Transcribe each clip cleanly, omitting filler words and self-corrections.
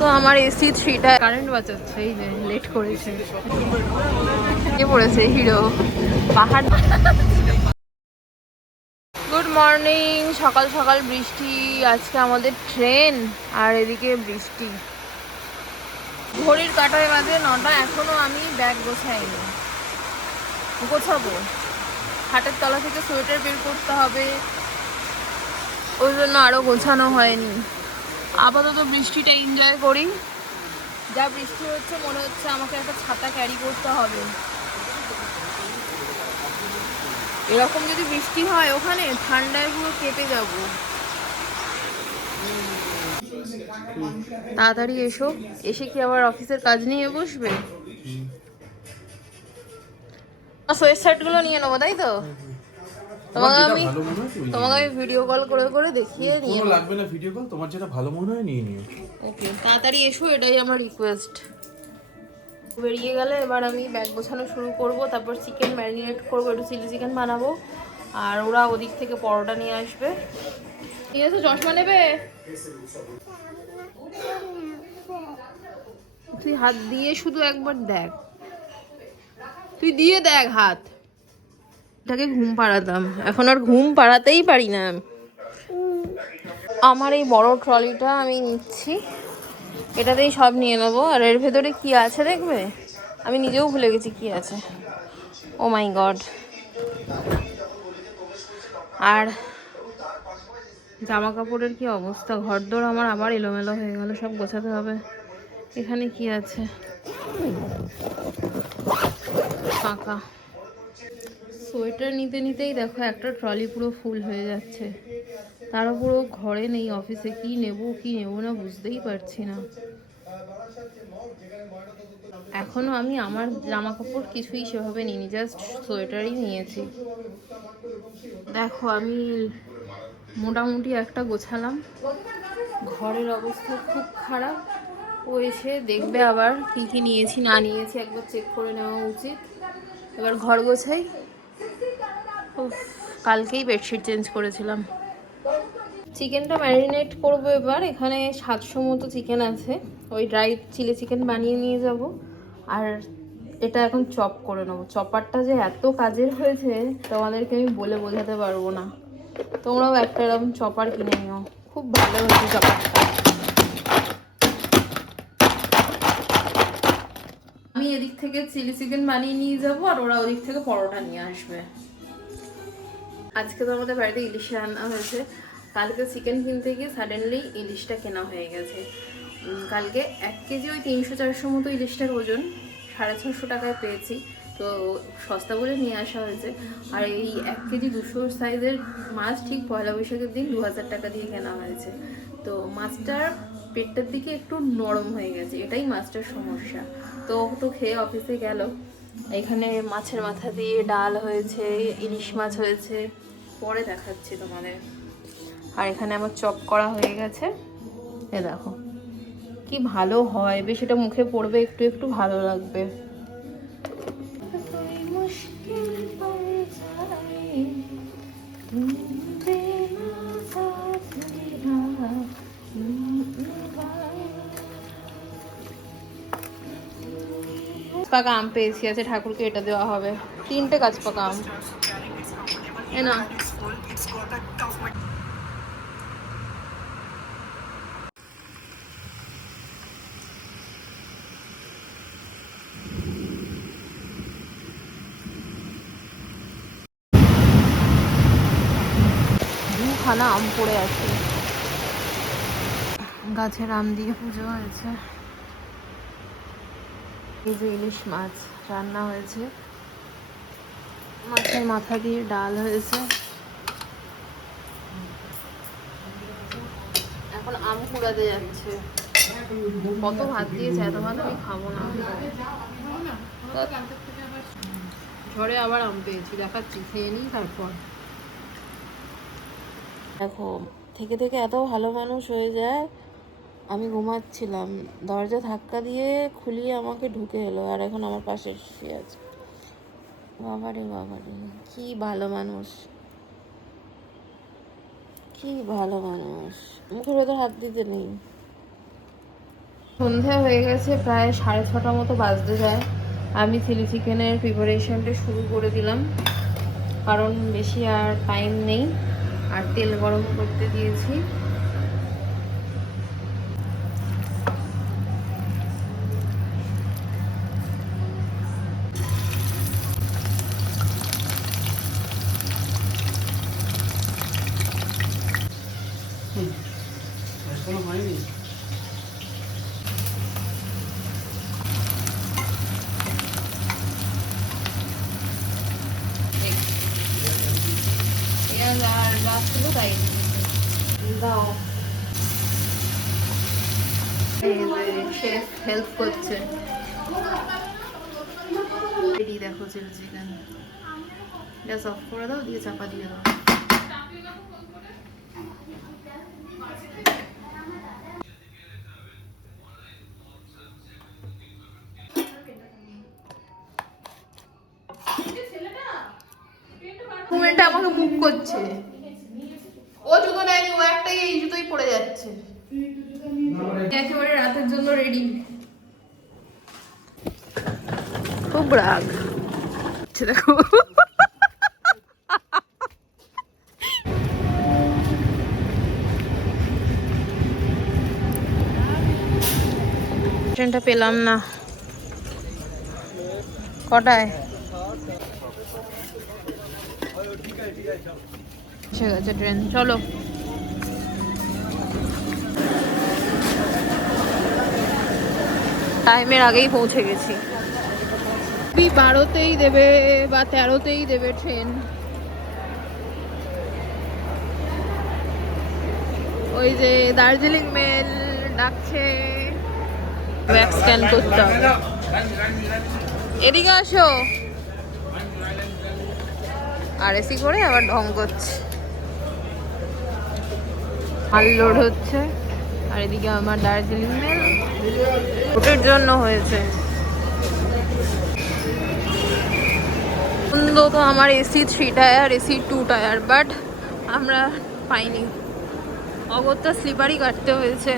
তো আমার এসি 3টা কারেন্ট বাঁচাচ্ছে, এই যে লেট করেছে। কে পড়েছে হিরো পাহাড়। গুড মর্নিং, সকাল সকাল বৃষ্টি। আজকে আমাদের ট্রেন আর এদিকে বৃষ্টি। ঘড়ির কাঁটায় বাজে 9টা, এখনো আমি ব্যাগ গোছাইনি। গোছাবো, হাটের তলা থেকে সোয়েটার বের করতে হবে, ওই জন্য আরো গোছানো হয়নি। আপাতত বৃষ্টিটা এনজয় করি। যা বৃষ্টি হচ্ছে মনে হচ্ছে আমাকে একটা ছাতা ক্যারি করতে হবে। এরকম যদি বৃষ্টি হয় ওখানে, ঠান্ডায় পুরো কেঁপে যাব। তাড়াতাড়ি এসো, এসে কি আবার অফিসের কাজ নিয়ে বসবে? সোয়েট শার্ট গুলো নিয়ে নেবো, তাই তো? তোমাকে আমি ভিডিও কল করে করে দেখিয়ে নিয়ে নেবো। লাগবে না ভিডিও কল, তোমার যেটা ভালো মনে হয় নিয়ে নিও। ওকে, তাড়াতাড়ি এসো, এটাই আমার রিকোয়েস্ট। বেরিয়ে গেলে এবার আমি ব্যাগ গোছানো শুরু করব, তারপর চিকেন ম্যারিনেট করবো, একটু চিলি চিকেন বানাবো। আর ওরা ওদিক থেকে পরোটা নিয়ে আসবে। ঠিক আছে, চশমা নেবে? তুই হাত দিয়ে শুধু একবার দেখ, তুই দিয়ে দেখ হাত। এটাকে ঘুম পাড়াতাম, এখন আর ঘুম পাড়াতেই পারি না। আমার এই বড় ট্রলিটা আমি নিচ্ছি, এটাতেই সব নিয়ে নেবো। আর এর ভেতরে কি আছে দেখবে, আমি নিজেও ভুলে গেছি কি আছে। ও মাই গড। আর জামা কাপড়ের কি অবস্থা, ঘরদোর আমার আবার এলোমেলো হয়ে গেল, সব গোছাতে হবে। এখানে কি আছে, ফাঁকা। সোয়েটার নিতে নিতেই দেখো একটা ট্রলি পুরো ফুল হয়ে যাচ্ছে। তারও পুরো ঘরে নেই, অফিসে কি নেব কি নেব না বুঝতেই পারছি না। এখনো আমি আমার জামা কাপড় কিছুই সেভাবে নিইনি, জাস্ট সোয়েটারই নিয়েছি। দেখো আমি মোটামুটি একটা গোছালাম, ঘরের অবস্থা খুব খারাপ। ও এসে দেখবে আবার কি কি নিয়েছি না নিয়েছি, একবার চেক করে নেওয়া উচিত। এবার ঘর গোছাই। কালকেই বেডশিট চেঞ্জ করেছিলাম। চিকেনটা ম্যারিনেট করবো এবার। এখানে 700 মতো চিকেন আছে, ওই ড্রাই চিলি চিকেন বানিয়ে নিয়ে যাব। আর এটা এখন চপ করে নেবো। চপারটা যে এত কাজের হয়েছে তোমাদেরকে আমি বলে বোঝাতে পারবো না। তোমরাও একটা এরকম চপার কিনে নিও, খুব ভালো হয়েছে চপারটা। আমি এদিক থেকে চিলি চিকেন বানিয়ে নিয়ে যাবো, আর ওরা ওদিক থেকে পরোটা নিয়ে আসবে। আজকে তো আমাদের বাড়িতে ইলিশ রান্না হয়েছে। কালকে চিকেন কিনতে গিয়ে সাডেনলি ইলিশটা কেনা হয়ে গেছে। কালকে 1 কেজি ওই 300-400 মতো ইলিশটার ওজন 650 টাকায় পেয়েছি, তো সস্তা বলে নিয়ে আসা হয়েছে। আর এই 1 কেজি 200 সাইজের মাছ ঠিক পয়লা বৈশাখের দিন 2000 টাকা দিয়ে কেনা হয়েছে। তো মাছটার পেটটার দিকে একটু নরম হয়ে গেছে, এটাই মাছটার সমস্যা। তো খেয়ে অফিসে গেল। এখানে মাছের মাথা দিয়ে ডাল হয়েছে, ইলিশ মাছ হয়েছে, পরে দেখাচ্ছি তোমাদের। আর এখানে আমার চপ করা হয়ে গেছে, এ দেখো কি ভালো হয়, বেশ এটা মুখে পড়বে একটু একটু ভালো লাগবে। পাকা আম পেয়েছি, আছে ঠাকুরকে এটা দেওয়া হবে। 3টে গাছ পাকা আম, এ না। দুখানা আম পড়ে আছে, গাছের আম দিয়ে পুজো হয়েছে। এই যে ইলিশ মাছ রান্না হয়েছে, মাছের মাথা দিয়ে ডাল হয়েছে। এখন আম কুড়াতে যাচ্ছে। কত ভাত দিয়েছে, এত ভাত আমি খাবো না। ঝড়ে আবার আম পেয়েছি, দেখাচ্ছি, খেয়ে নিই তারপর। দেখো থেকে থেকে এত ভালো মানুষ হয়ে যায়। আমি ঘুমাচ্ছিলাম, দরজা ধাক্কা দিয়ে খুলিয়ে আমাকে ঢুকে এলো, আর এখন আমার পাশে শুয়ে আছে। বাবারে বাবারে, কি ভালো মানুষ, কি কি ভালো মানুষ, মুখের ভেতর হাত দিতে নেই। সন্ধ্যা হয়ে গেছে, প্রায় 6:30 মতো বাজতে যায়। আমি চিলি চিকেনের প্রিপারেশনটা শুরু করে দিলাম, কারণ বেশি আর টাইম নেই। আর তেল গরম করতে দিয়েছি। এখনো হয়নি। পেঁয়াজ আর গাছ ছিল তাই দাও। শেফ হেল্প করছে। রেডি দেখো চিলি চিকেন। গ্যাস অফ করে দাও, দিয়ে চাপা দিয়ে দাও। মোমেন্টটা আমাকে মুভ করছে। ও জুতো নেয়নি, ও একটাই এই জুতোই পড়ে যাচ্ছে। একেবারে রাতের জন্য রেডি। খুব রাগ দেখো। ট্রেনটা পেলাম না, কটায় এসে গেছে ট্রেন। চলো টাইমের আগেই পৌঁছে গেছি। 12তেই দেবে বা 13তেই দেবে ট্রেন। ওই যে দার্জিলিং মেল ডাকছে, ব্যাক স্ক্যান করতে হবে। এদিকে আসো। আর এসি করে আবার ঢং করছে। মাল লোড হচ্ছে। আর এদিকে আমার দার্জিলিং মেল ওটার জন্য হয়েছে। সুন্দর তো আমার AC 3 tyre, AC 2 tyre, but আমরা পাইনি। অগত্যা স্লিপারই কাটতে হয়েছে।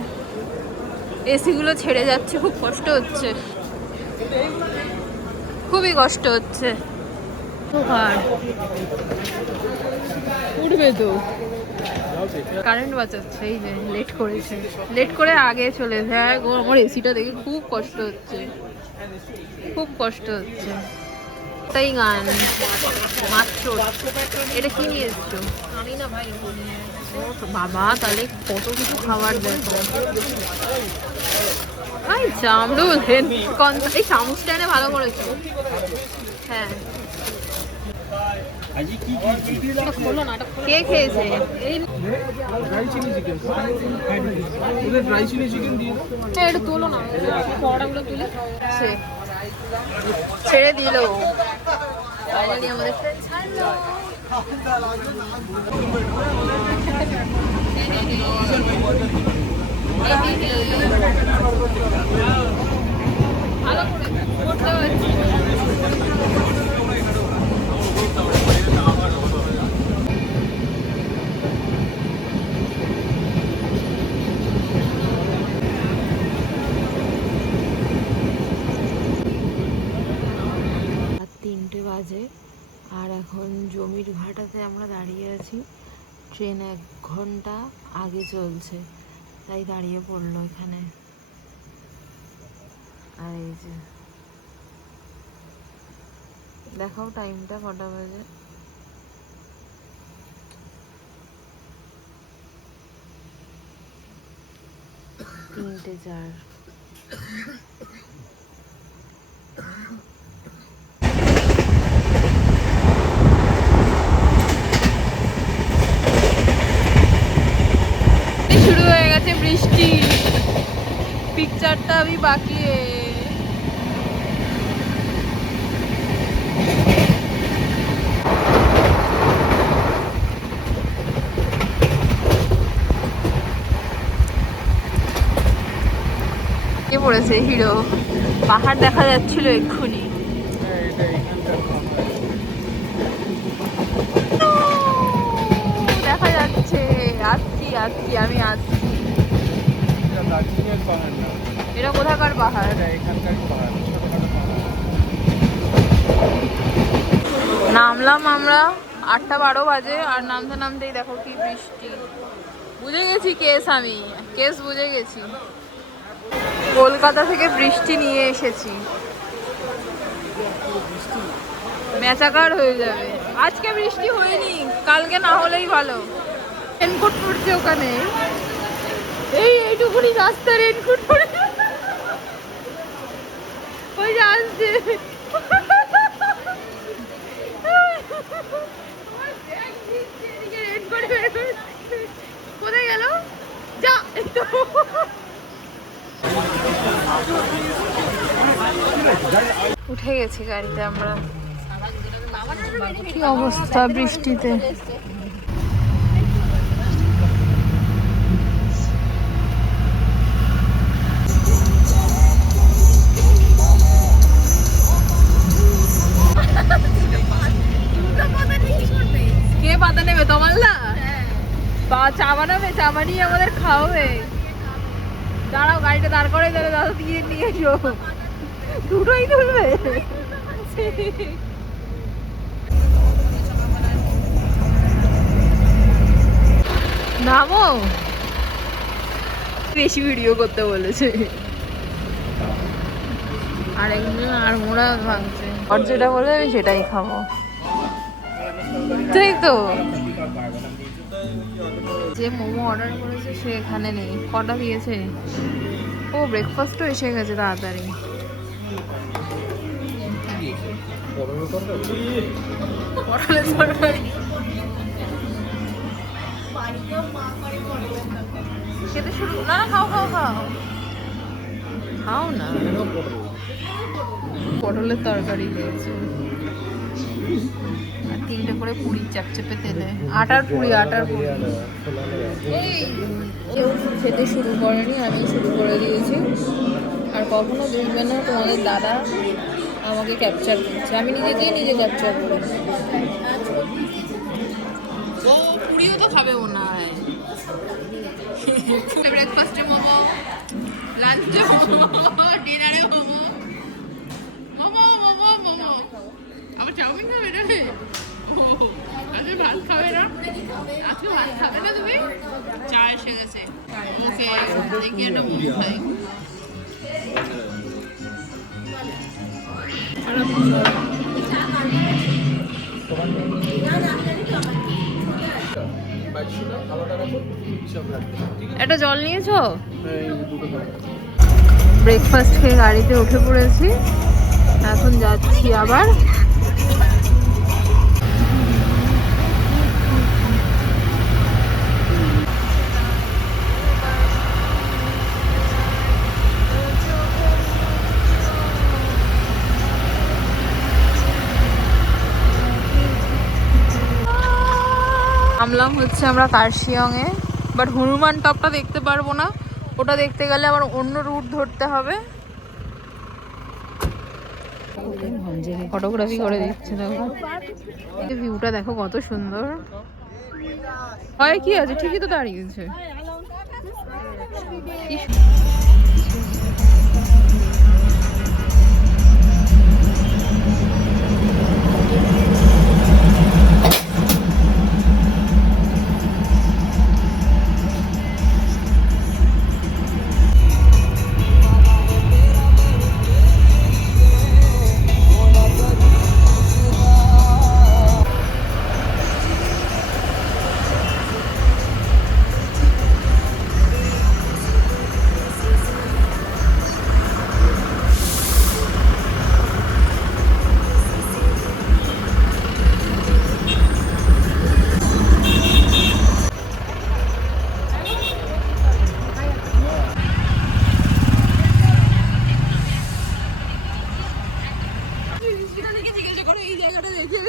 এসিগুলো ছেড়ে যাচ্ছে, খুব কষ্ট হচ্ছে, খুবই কষ্ট হচ্ছে। উঠবে তো, কারেন্ট বাঁচাচ্ছে। এই যে লেট করেছে, লেট করে আগে চলে যায় গো। আমার এসিটা দেখে খুব কষ্ট হচ্ছে, খুব কষ্ট হচ্ছে। তাই গান মাত্র। এটা কি নিয়ে এসছো? আমি না ভাই বাবা, তাহলে কত কিছু খাবার দেখো। এই চামড়ুল এই চামচটা এনে ভালো করেছো। হ্যাঁ, কে খেয়েছে? একটু তোলো না, পড়াগুলো তুলে ছেড়ে দিল। ফাইনালি আমাদের ট্রেন ছাড়লো। ভালো করে করতে হচ্ছে। বাজে আর এখন জমির ঘাটাতে আমরা দাঁড়িয়ে আছি। ট্রেন 1 ঘন্টা আগে চলছে, তাই দাঁড়িয়ে পড়লো এখানে। আর এই যে দেখাও টাইমটা কটা বাজে। 3:04। শুরু হয়ে গেছে বৃষ্টি। পিকচারটা আমি বাকি। পড়েছে হিরো। পাহাড় দেখা যাচ্ছিল এক্ষুনি। দেখা যাচ্ছে আসছি আসছি আমি আসছি। এটা দার্জিলিংয়ের পাহাড় না, এটা কোথাকার পাহাড়? এটা এখানকারই পাহাড়, ছোটখাটো পাহাড়। নামলাম আমরা 8:12 বাজে, আর নামতে নামতেই দেখো কি বৃষ্টি। বুঝে গেছি কেস, আমি কেস বুঝে গেছি। কলকাতা থেকে বৃষ্টি নিয়ে এসেছি, মেচাকার হয়ে যাবে। আজকে বৃষ্টি হয়নি, কালকে না হলেই ভালো। রেনকোট পড়ছে ওখানে, এইটুকুনি রাস্তা রেনকোট পরে ওই যে আসছে। কোথায় গেল? যা উঠে গেছি গাড়িতে আমরা। কি অবস্থা বৃষ্টিতে। কে পাতা নেবে? তোমাল্লা চা বানাবে, চা বানিয়ে আমাদের খাওয়াবে। দাঁড়াও, গাড়িটা দাঁড় করে দেবে, দাদা দিয়ে নিয়ে এসো। দুটোই তুলবে। নামো, বেশি ভিডিও করতে বলেছে। আর একজন আর মোড়া ভাঙছে। আর যেটা বলে আমি সেটাই খাবো, ঠিক তো? যে মোমো অর্ডার করেছে সে এখানে নেই। কটা দিয়েছে? ও ব্রেকফাস্টও এসে গেছে তাড়াতাড়ি। পটলের তরকারি খেতে শুরু না, খাও খাও খাও খাও না। পটলের তরকারি দিয়েছে আর 3টে করে পুরি চ্যাপচ্যাপে তেলে। আটার পুরি, আটার পুরি। কেউ খেতে শুরু করেনি, আমি শুরু করে দিয়েছি। আর কখনো দেখবে না তোমাদের দাদা আমাকে ক্যাপচার করছে, আমি নিজে দিয়ে নিজে ক্যাপচার করেছি। ও পুরিও তো খাবে মনে হয়। ব্রেকফাস্টে মোমো, লাঞ্চে মোমো, ডিনারে মোমো। মোমো মোমো মোমো। আবার চাউমিন খাবে রে? ও আজকে ভাত খাবে না? আজকে ভাত খাবে না তুমি? চা এসে গেছে। ওকে, দেখি একটা মোমো খাই। একটা জল নিয়েছো? ব্রেকফাস্ট খেয়ে গাড়িতে উঠে পড়েছি, এখন যাচ্ছি আবার। নামলাম হচ্ছে আমরা কার্শিয়ংয়ে, বাট হনুমান টপটা দেখতে পারবো না। ওটা দেখতে গেলে আবার অন্য রুট ধরতে হবে। ফটোগ্রাফি করে দিচ্ছে, দেখো ভিউটা, দেখো কত সুন্দর হয়। কি আছে, ঠিকই তো দাঁড়িয়েছে।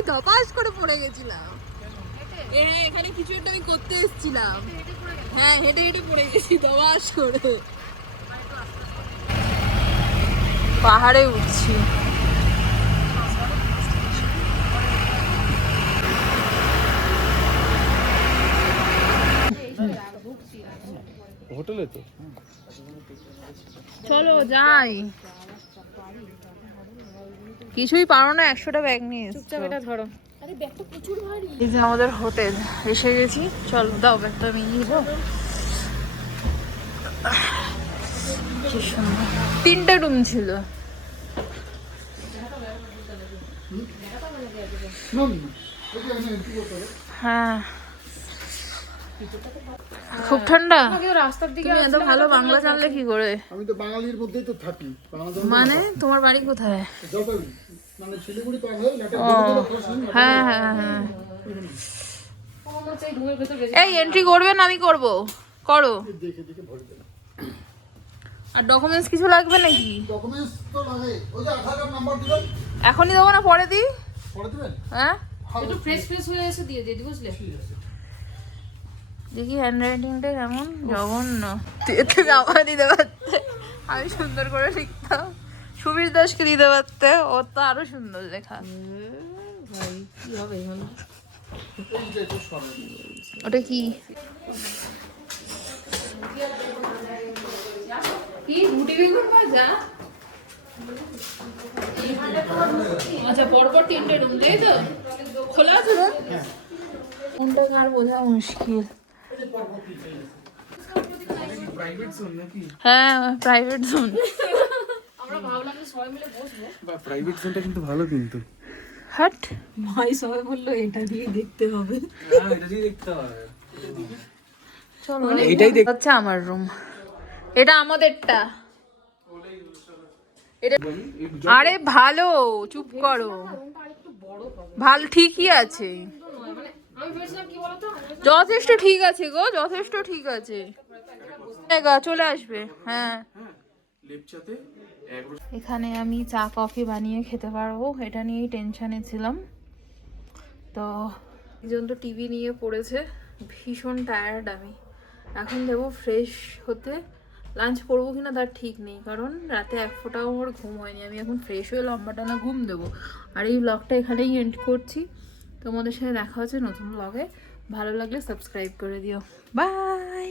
ধপাস করে পড়ে গেছিলাম। হ্যাঁ, এখানে কিছু একটা আমি করতে এসেছিলাম। হ্যাঁ, হেঁটে হেঁটে পড়ে গেছি ধপাস করে। পাহাড়ে উঠছি। হোটেলে তো চলো যাই। কিছুই পারো না, 100টা ব্যাগ নিয়ে চুপচাপ এটা ধরো। আরে ব্যাগটা প্রচুর ভারী। এই যে আমাদের হোটেল এসে গেছি, চলো দাও ব্যাগটা আমি নিয়ে নিবো। কি সুন্দর, 3টে রুম ছিল। হ্যাঁ খুব ঠান্ডা। রাস্তার দিকে এত ভালো বাংলা জানলে কি করে? আমি তো বাঙালির মধ্যেই তো থাকি। মানে তোমার বাড়ি কোথায়? জলপাইগুড়ি, মানে শিলিগুড়ি পার হয়ে লেটার হ্যাঁ হ্যাঁ হ্যাঁ। এই এন্ট্রি করবেন, আমি করব, করো। দেখে দেখে ভরে দেবেন। আর ডকুমেন্টস কিছু লাগবে নাকি? ডকুমেন্টস তো লাগে, ওই যে আধার কার্ড নাম্বার দিবেন। এখনই দেবো না পরে দিই? পরে দিবেন। হ্যাঁ একটু ফ্রেশ ফ্রেশ হয়ে এসে দিয়ে দিদি, বুঝলে? দেখি হ্যান্ডরাইটিংটা কেমন জঘন্য। তুই এতে জামা দিতে পারতে, আমি সুন্দর করে লিখতাম। সুবীর দাসকে দিতে পারতে, ও তো আরো সুন্দর লেখা। ভাই কি হবে এখন? এইটা একটু সরল। ওটা কি? কি রুটি বেগুন ভাজা? আচ্ছা পরপর 3টে রুম, তাই তো? খোলা আছে না? কোনটা কার বোঝা মুশকিল। প্রাইভেট জোন নাকি? হ্যাঁ প্রাইভেট জোন। আমরা ভাবলাম যে সবাই মিলে বসবো। বা প্রাইভেট জোনটা কিন্তু ভালো কিন্তু। হাট ভাই সবাই বললো এটা দিয়ে দেখতে হবে। হ্যাঁ এটা দিয়ে দেখতে হবে। চলো এইটাই দেখ। আচ্ছা আমার রুম, এটা আমাদেরটা। আরে ভালো, চুপ করো। ভালো ঠিকই আছে, আমি ভেবেছিলাম কি বলতো, যথেষ্ট ঠিক আছে গো, যথেষ্ট ঠিক আছে। চলে আসবে। হ্যাঁ লেপচাতে এখানে আমি চা কফি বানিয়ে খেতে পারবো, এটা নিয়েই টেনশনে ছিলাম। তো একজন তো টিভি নিয়ে পড়েছে, ভীষণ টায়ার্ড আমি। এখন দেবো ফ্রেশ হতে, লাঞ্চ করবো কিনা তার ঠিক নেই, কারণ রাতে 1 ফোঁটাও আমার ঘুম হয়নি। আমি এখন ফ্রেশ হয়ে লম্বা টানা ঘুম দেবো। আর এই ব্লগটা এখানেই এন্ড করছি। তোমাদের সাথে দেখা হচ্ছে নতুন ব্লগে। ভালো লাগলে সাবস্ক্রাইব করে দিও। বাই।